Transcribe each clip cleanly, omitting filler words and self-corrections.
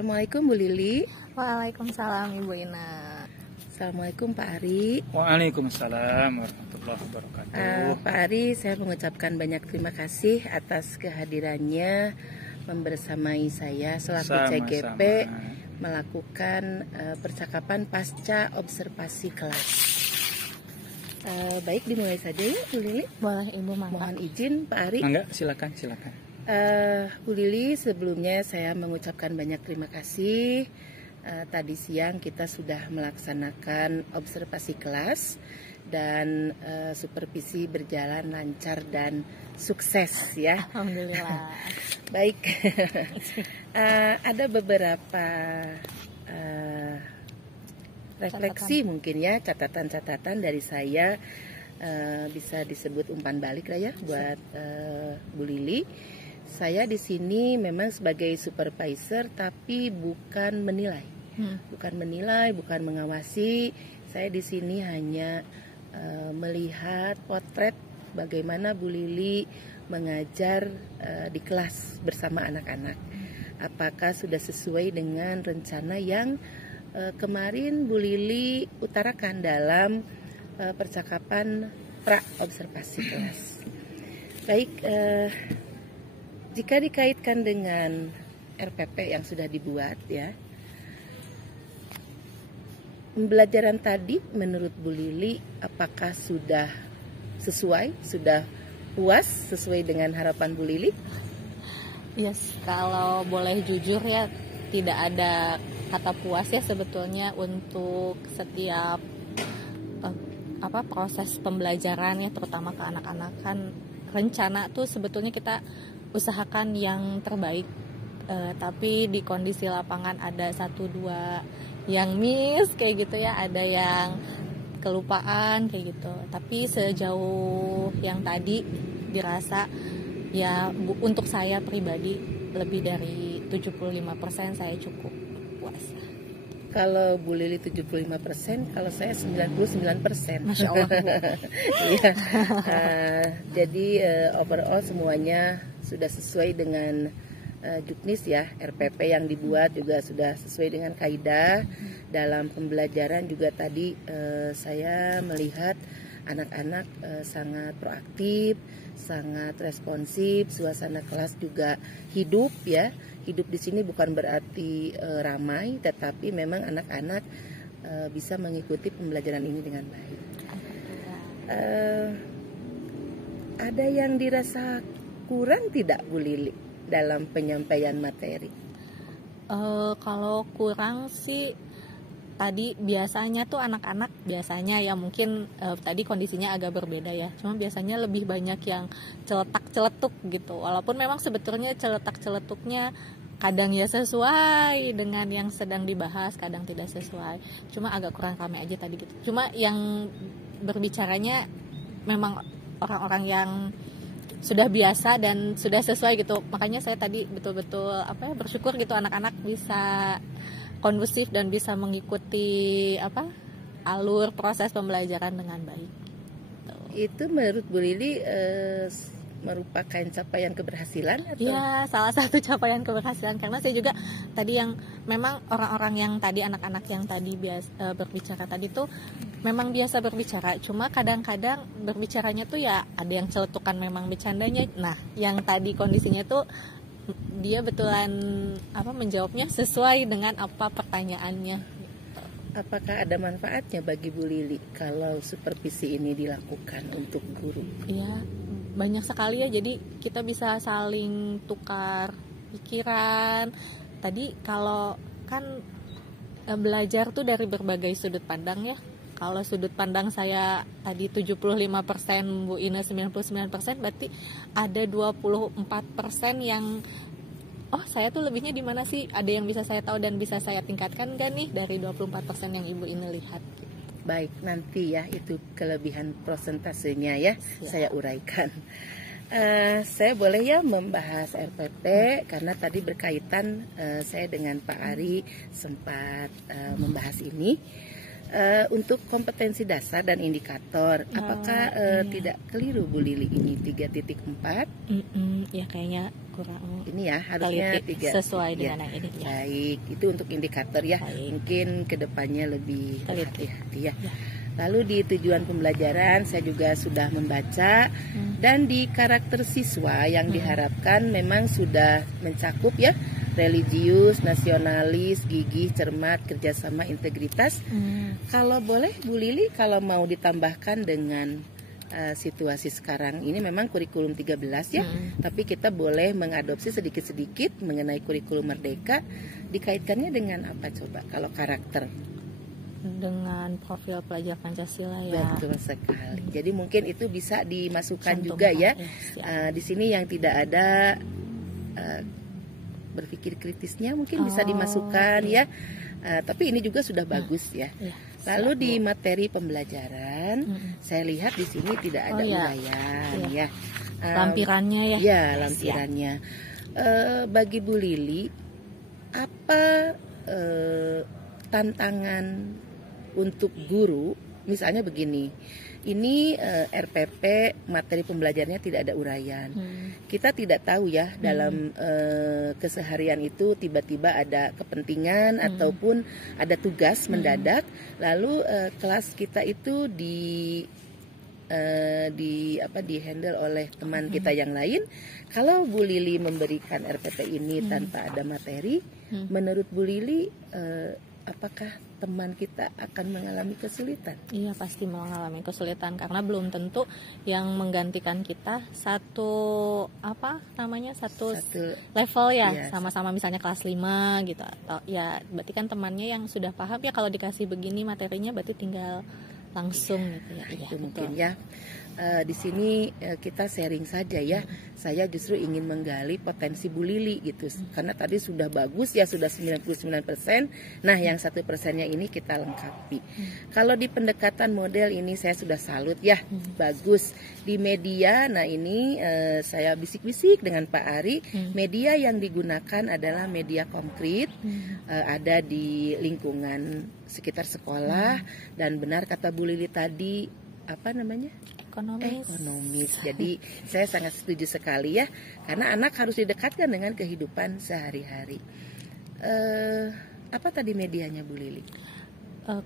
Assalamualaikum Bu Lili. Waalaikumsalam Ibu Ina. Assalamualaikum Pak Ari. Waalaikumsalam warahmatullahi wabarakatuh. Pak Ari, saya mengucapkan banyak terima kasih atas kehadirannya membersamai saya selaku CGP melakukan percakapan pasca observasi kelas. Baik, dimulai saja ya Bu Lili. Boleh Ibu, Mohon izin Pak Ari. Enggak, silakan. Bu Lili, sebelumnya saya mengucapkan banyak terima kasih. Tadi siang kita sudah melaksanakan observasi kelas dan supervisi berjalan lancar dan sukses ya. Alhamdulillah. Baik, ada beberapa refleksi mungkin ya, catatan-catatan dari saya, bisa disebut umpan balik lah ya buat Bu Lili. Saya di sini memang sebagai supervisor tapi bukan menilai, bukan mengawasi. Saya di sini hanya melihat potret bagaimana Bu Lili mengajar di kelas bersama anak-anak. Apakah sudah sesuai dengan rencana yang kemarin Bu Lili utarakan dalam percakapan pra observasi kelas. Baik, jika dikaitkan dengan RPP yang sudah dibuat ya, pembelajaran tadi menurut Bu Lili apakah sudah sesuai, sudah puas sesuai dengan harapan Bu Lili? Yes, kalau boleh jujur ya, tidak ada kata puas ya sebetulnya untuk setiap proses pembelajaran ya, terutama ke anak-anak. Kan rencana tuh sebetulnya kita usahakan yang terbaik, tapi di kondisi lapangan ada 1-2 yang miss kayak gitu ya, ada yang kelupaan kayak gitu. Tapi sejauh yang tadi dirasa ya, untuk saya pribadi lebih dari 75% saya cukup puas. Kalau Bu Lili 75%, kalau saya 99%. Masya Allah. Iya. Jadi overall semuanya sudah sesuai dengan juknis ya, RPP yang dibuat juga sudah sesuai dengan kaidah. Dalam pembelajaran juga tadi saya melihat anak-anak sangat proaktif, sangat responsif, suasana kelas juga hidup ya. Hidup di sini bukan berarti ramai, tetapi memang anak-anak bisa mengikuti pembelajaran ini dengan baik. Ada yang dirasa kurang tidak Bu Lili dalam penyampaian materi? Kalau kurang sih, tadi biasanya tuh anak-anak biasanya ya mungkin tadi kondisinya agak berbeda ya. Cuma biasanya lebih banyak yang celetak-celetuk gitu. Walaupun memang sebetulnya celetak-celetuknya kadang ya sesuai dengan yang sedang dibahas, kadang tidak sesuai. Cuma agak kurang ramai aja tadi gitu. Cuma yang berbicaranya memang orang-orang yang sudah biasa dan sudah sesuai gitu. Makanya saya tadi betul-betul bersyukur gitu anak-anak bisa kondusif dan bisa mengikuti alur proses pembelajaran dengan baik. Itu menurut Bu Lili merupakan capaian keberhasilan atau? Ya, salah satu capaian keberhasilan, karena saya juga tadi yang memang orang-orang yang tadi, anak-anak yang tadi berbicara tadi tuh memang biasa berbicara, cuma kadang-kadang berbicaranya tuh ya ada yang celetukan memang bercandanya. Nah, yang tadi kondisinya tuh dia betulan menjawabnya sesuai dengan apa pertanyaannya. Apakah ada manfaatnya bagi Bu Lili kalau supervisi ini dilakukan untuk guru? Iya, banyak sekali ya. Jadi kita bisa saling tukar pikiran. Tadi kalau kan belajar tuh dari berbagai sudut pandang ya. Kalau sudut pandang saya tadi 75%, Bu Ina 99%, berarti ada 24% yang saya tuh lebihnya di mana sih? Ada yang bisa saya tahu dan bisa saya tingkatkan gak nih dari 24% yang Ibu Ina lihat? Baik, nanti ya itu kelebihan prosentasenya ya, saya uraikan. Saya boleh ya membahas RPP karena tadi berkaitan saya dengan Pak Ari sempat membahas ini. Untuk kompetensi dasar dan indikator, apakah tidak keliru Bu Lili ini 3.4? Ya kayaknya kurang ini ya, harusnya teliti 3 sesuai ya. dengan yang ini ya. Baik, itu untuk indikator ya. Baik. Mungkin kedepannya lebih Teliti. hati-hati ya. Ya. Lalu di tujuan pembelajaran saya juga sudah membaca dan di karakter siswa yang diharapkan memang sudah mencakup ya, religius, nasionalis, gigih, cermat, kerjasama, integritas. Kalau boleh Bu Lili, kalau mau ditambahkan dengan situasi sekarang ini memang kurikulum 13 ya, tapi kita boleh mengadopsi sedikit-sedikit mengenai kurikulum merdeka, dikaitkannya dengan apa coba kalau karakter? Dengan profil pelajar Pancasila ya. Betul sekali. Jadi mungkin itu bisa dimasukkan Cantumkan, juga ya. ya. Di sini yang tidak ada berpikir kritisnya mungkin bisa dimasukkan ya. Tapi ini juga sudah bagus ya. Ya, Lalu siap, di Bu. materi pembelajaran, saya lihat di sini tidak ada Oh, ya. uraian Iya. ya. Lampirannya ya. Ya, lampirannya. Bagi Bu Lili, apa tantangan untuk guru? Misalnya begini, ini RPP materi pembelajarannya tidak ada uraian. Kita tidak tahu ya dalam keseharian itu tiba-tiba ada kepentingan ataupun ada tugas mendadak, lalu kelas kita itu di handle oleh teman kita yang lain. Kalau Bu Lili memberikan RPP ini tanpa ada materi, menurut Bu Lili apakah teman kita akan mengalami kesulitan? Iya, pasti mengalami kesulitan karena belum tentu yang menggantikan kita satu level ya, Iya, sama-sama misalnya kelas 5 gitu, atau ya berarti kan temannya yang sudah paham ya, kalau dikasih begini materinya berarti tinggal langsung gitu ya. Iya, Itu mungkin betul. ya. Di sini kita sharing saja ya. Saya justru ingin menggali potensi Bu Lili gitu. Karena tadi sudah bagus ya, sudah 99%. Nah, yang 1%-nya ini kita lengkapi. Kalau di pendekatan model ini saya sudah salut ya. Bagus. Di media, nah ini saya bisik-bisik dengan Pak Ari, media yang digunakan adalah media konkret, ada di lingkungan sekitar sekolah, dan benar kata Bu Lili tadi, apa namanya? Ekonomis. Jadi saya sangat setuju sekali ya, karena anak harus didekatkan dengan kehidupan sehari-hari. Apa tadi medianya Bu Lili?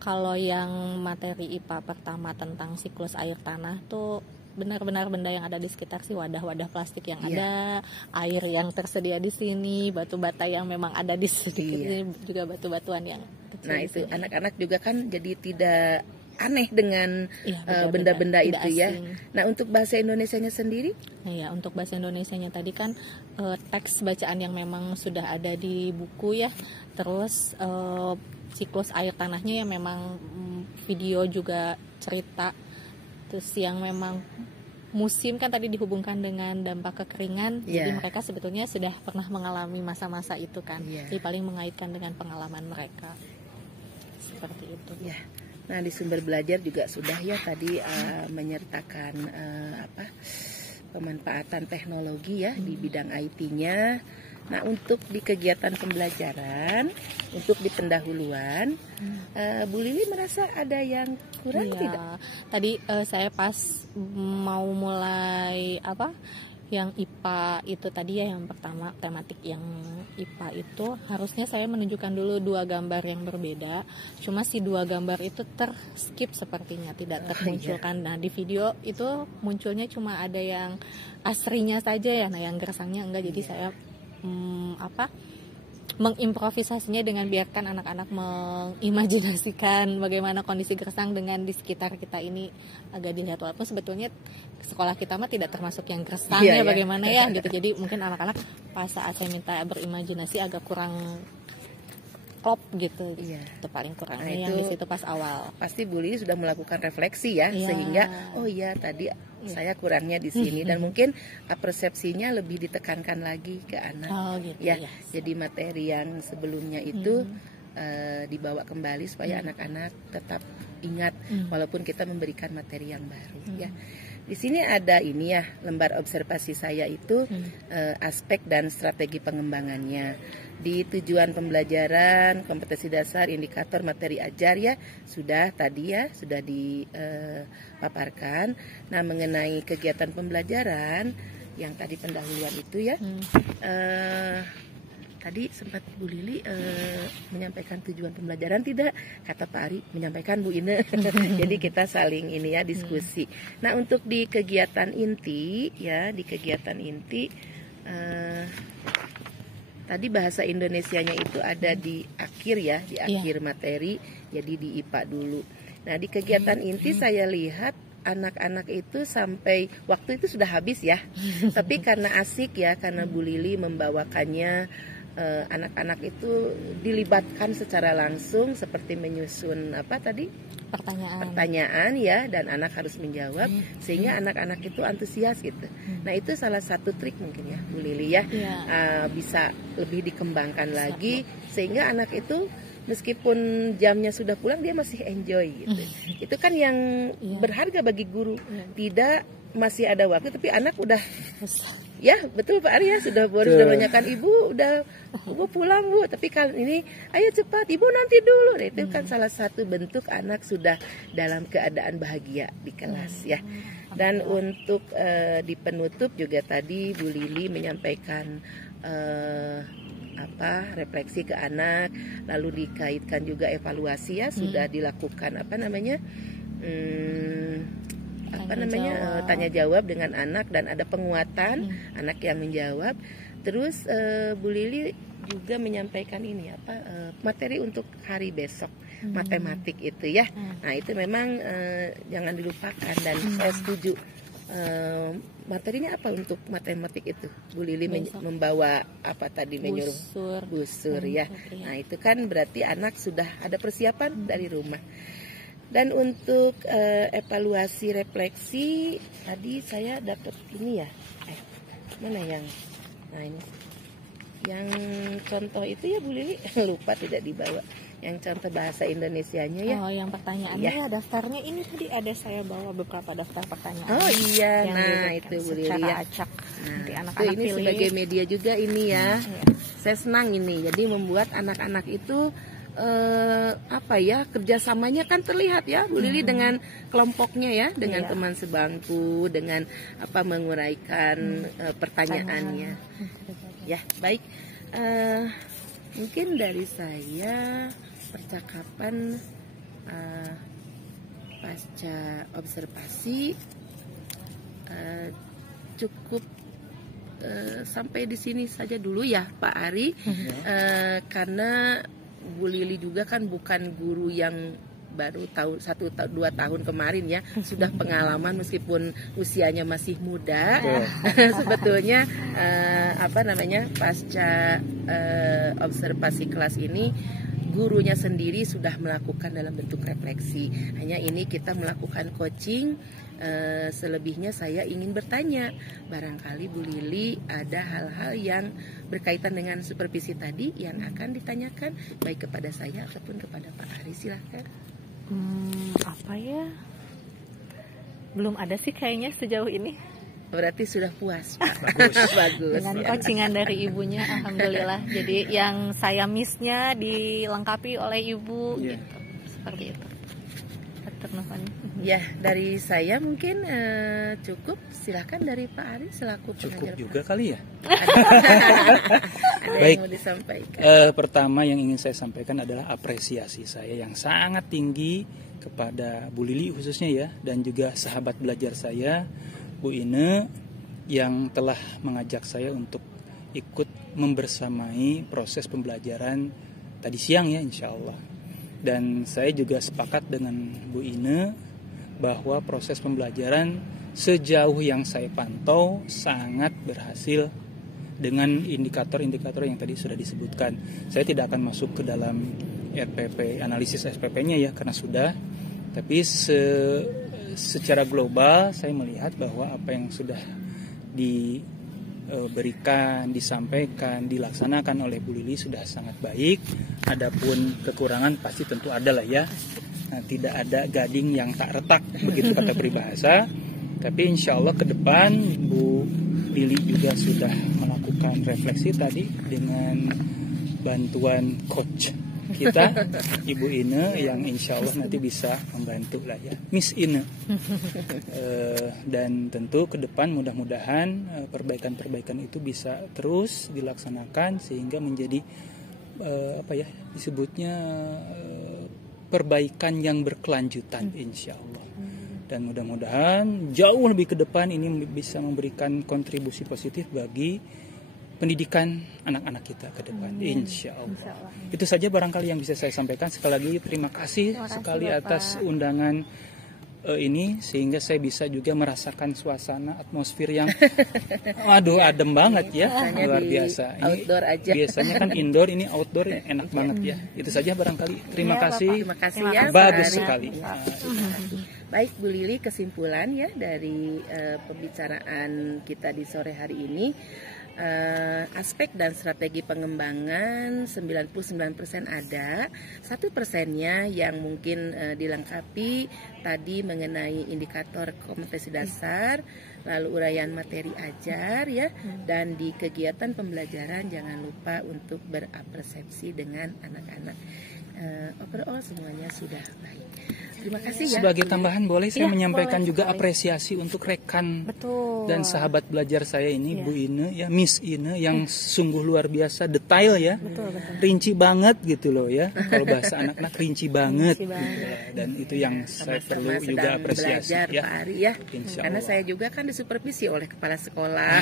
Kalau yang materi IPA pertama tentang siklus air tanah tuh benar-benar benda yang ada di sekitar sih, wadah-wadah plastik yang ada, air yang tersedia di sini, batu bata yang memang ada di sini, juga batu-batuan yang kecil. Nah di itu sini. anak-anak juga kan jadi tidak aneh dengan benda-benda itu ya. Nah untuk bahasa Indonesianya sendiri? Nah ya, untuk bahasa Indonesianya tadi kan teks bacaan yang memang sudah ada di buku ya, terus siklus air tanahnya yang memang video juga cerita, terus yang memang musim kan tadi dihubungkan dengan dampak kekeringan, jadi mereka sebetulnya sudah pernah mengalami masa-masa itu kan, jadi paling mengaitkan dengan pengalaman mereka seperti itu. Ya. Nah di sumber belajar juga sudah ya tadi menyertakan pemanfaatan teknologi ya di bidang IT-nya. Nah untuk di kegiatan pembelajaran, untuk di pendahuluan, Bu Lili merasa ada yang kurang tidak? Tadi saya pas mau mulai yang IPA itu tadi ya, yang pertama tematik yang IPA itu harusnya saya menunjukkan dulu 2 gambar yang berbeda, cuma si 2 gambar itu terskip sepertinya, tidak termunculkan. Nah di video itu munculnya cuma ada yang asrinya saja ya, nah yang gersangnya enggak, jadi saya mengimprovisasinya dengan biarkan anak-anak mengimajinasikan bagaimana kondisi gersang dengan di sekitar kita ini agak dilihat, walaupun sebetulnya sekolah kita mah tidak termasuk yang gersang ya, bagaimana ya gitu. Jadi mungkin anak-anak pas saat saya minta berimajinasi agak kurang klop gitu, itu paling kurangnya yang di situ pas awal. Pasti Bu Lili sudah melakukan refleksi ya, sehingga oh iya tadi saya kurangnya di sini, dan mungkin persepsinya lebih ditekankan lagi ke anak jadi materi yang sebelumnya itu dibawa kembali supaya anak-anak tetap ingat walaupun kita memberikan materi yang baru ya. Di sini ada ini ya, lembar observasi saya itu aspek dan strategi pengembangannya. Di tujuan pembelajaran, kompetensi dasar, indikator, materi ajar ya sudah tadi ya sudah dipaparkan. Nah mengenai kegiatan pembelajaran yang tadi pendahuluan itu ya. Tadi sempat Bu Lili menyampaikan tujuan pembelajaran tidak? Kata Pak Ari menyampaikan Bu Ine. Jadi kita saling ini ya diskusi. Nah untuk di kegiatan inti ya, di kegiatan inti tadi bahasa Indonesianya itu ada di akhir ya, di akhir materi. Jadi di IPA dulu. Nah di kegiatan inti saya lihat anak-anak itu sampai waktu itu sudah habis ya. Tapi karena asik ya, karena Bu Lili membawakannya, anak-anak itu dilibatkan secara langsung seperti menyusun apa tadi? Pertanyaan ya, dan anak harus menjawab sehingga anak-anak itu antusias gitu. Nah itu salah satu trik mungkin ya Bu Lili ya, bisa lebih dikembangkan lagi sehingga anak itu meskipun jamnya sudah pulang dia masih enjoy gitu. Itu kan yang berharga bagi guru. Tidak masih ada waktu tapi anak udah ya betul Pak Arya sudah menanyakan ibu pulang Bu, tapi kali ini ayo cepat ibu nanti dulu. Nah, itu kan salah satu bentuk anak sudah dalam keadaan bahagia di kelas ya. Dan untuk di penutup juga tadi Bu Lili menyampaikan refleksi ke anak, lalu dikaitkan juga evaluasi ya, sudah dilakukan tanya jawab dengan anak dan ada penguatan anak yang menjawab. Terus Bu Lili juga menyampaikan ini materi untuk hari besok matematik itu ya. Nah itu memang jangan dilupakan dan saya setuju. Materinya apa untuk matematik itu? Bu Lili membawa apa tadi menyuruh busur ya. Nah itu kan berarti anak sudah ada persiapan dari rumah. Dan untuk evaluasi refleksi tadi saya dapat ini ya. Mana yang? Nah ini yang contoh itu ya Bu Lili lupa tidak dibawa. Yang contoh bahasa Indonesianya ya. Oh, yang pertanyaannya ya daftarnya ini tadi ada saya bawa beberapa daftar pertanyaan. Oh iya, nah itu Bu Lili ya. Acak. Nah, anak-anak ini pilih. Sebagai media juga ini ya. Saya senang ini. Jadi membuat anak-anak itu kerjasamanya kan terlihat ya Bu Lili dengan kelompoknya ya, dengan teman sebangku, dengan menguraikan pertanyaannya. Ya baik, mungkin dari saya percakapan pasca observasi cukup sampai di sini saja dulu ya Pak Ari, karena Bu Lili juga kan bukan guru yang baru 1-2 tahun kemarin ya, sudah pengalaman meskipun usianya masih muda. Sebetulnya pasca observasi kelas ini gurunya sendiri sudah melakukan dalam bentuk refleksi. Hanya ini kita melakukan coaching. Selebihnya saya ingin bertanya, barangkali Bu Lili ada hal-hal yang berkaitan dengan supervisi tadi yang akan ditanyakan baik kepada saya ataupun kepada Pak Ari, silahkan. Apa ya? Belum ada sih kayaknya sejauh ini. Berarti sudah puas Pak. Bagus. Dengan coachingan dari ibunya, alhamdulillah. Jadi yang saya missnya dilengkapi oleh ibu gitu. Seperti itu. Ya, dari saya mungkin cukup. Silakan dari Pak Ari selaku cukup pengajar juga kali ya. Ada baik, yang mau disampaikan. Pertama yang ingin saya sampaikan adalah apresiasi saya yang sangat tinggi kepada Bu Lili khususnya ya, dan juga sahabat belajar saya Bu Ine yang telah mengajak saya untuk ikut membersamai proses pembelajaran tadi siang ya, insya Allah. Dan saya juga sepakat dengan Bu Ine bahwa proses pembelajaran sejauh yang saya pantau sangat berhasil dengan indikator-indikator yang tadi sudah disebutkan. Saya tidak akan masuk ke dalam RPP, analisis SPP-nya ya, karena sudah. Tapi secara global saya melihat bahwa apa yang sudah diberikan, disampaikan, dilaksanakan oleh Bu Lili sudah sangat baik. Adapun kekurangan pasti tentu ada lah ya. Nah, tidak ada gading yang tak retak, begitu kata peribahasa. Tapi insya Allah ke depan Bu Lili juga sudah melakukan refleksi tadi dengan bantuan coach kita, Ibu Ine, yang insya Allah nanti bisa membantu lah ya, Miss Ine. Dan tentu ke depan mudah-mudahan perbaikan-perbaikan itu bisa terus dilaksanakan sehingga menjadi disebutnya perbaikan yang berkelanjutan insya Allah. Dan mudah-mudahan jauh lebih ke depan ini bisa memberikan kontribusi positif bagi pendidikan anak-anak kita ke depan, insya Allah. Itu saja barangkali yang bisa saya sampaikan. Sekali lagi terima kasih sekali Bapak. atas undangan ini, sehingga saya bisa juga merasakan suasana atmosfer yang waduh adem banget ya, Biasanya luar di biasa. Ini outdoor aja. biasanya kan indoor, ini outdoor enak banget ya. Itu saja barangkali. Terima Iya, kasih. Terima kasih Terima ya, kasih. Bagus Pak Ari. sekali. Baik Bu Lili, kesimpulan ya dari pembicaraan kita di sore hari ini. Aspek dan strategi pengembangan 99% ada, 1%-nya yang mungkin dilengkapi tadi mengenai indikator kompetensi dasar, lalu uraian materi ajar ya, dan di kegiatan pembelajaran jangan lupa untuk berapresiasi dengan anak-anak. Overall semuanya sudah baik. Terima kasih ya. Sebagai tambahan boleh saya Iya, menyampaikan boleh juga sekali. apresiasi untuk rekan Betul. dan sahabat belajar saya ini, Iya. Bu Ine ya, Miss Ine, yang sungguh luar biasa detail ya, Betul. rinci banget gitu loh ya, kalau bahasa anak-anak rinci banget, Rinci banget. Ya, dan itu yang saya Sama-sama perlu juga sedang apresiasi belajar ya. Pak Ari ya. Insya Karena Allah. saya juga kan disupervisi oleh kepala sekolah.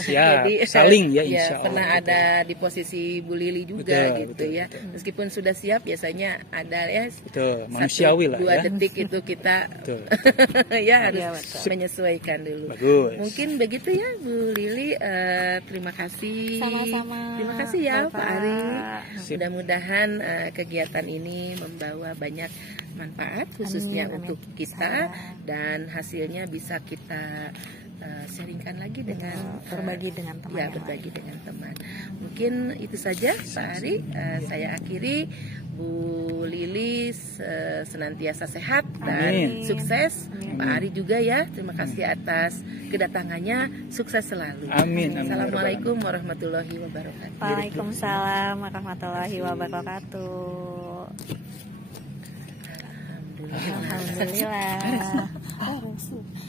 Siap, saling ya insya Allah. Pernah Betul. ada di posisi Bu Lili juga Betul, gitu betul, ya. betul. Meskipun sudah siap biasanya ada ya Betul, manusiawi lah 1-2 ya. detik itu kita Betul. ya harus Iya, betul. menyesuaikan dulu. Bagus. Mungkin begitu ya Bu Lili. Terima kasih. Sama-sama, Terima kasih ya Bapak. Pak Ari. Sip. Mudah-mudahan kegiatan ini membawa banyak manfaat khususnya Amin, amin. untuk kita dan hasilnya bisa kita sharingkan lagi dengan berbagi dengan teman ya yang berbagi dengan teman. Mungkin itu saja Pak Ari. Saya akhiri. Bu Lili senantiasa sehat dan Amin. sukses. Amin. Pak Ari juga ya. Terima kasih atas kedatangannya. Sukses selalu. Amin, amin. Assalamualaikum warahmatullahi wabarakatuh. Waalaikumsalam warahmatullahi wabarakatuh. Alhamdulillah. Alhamdulillah.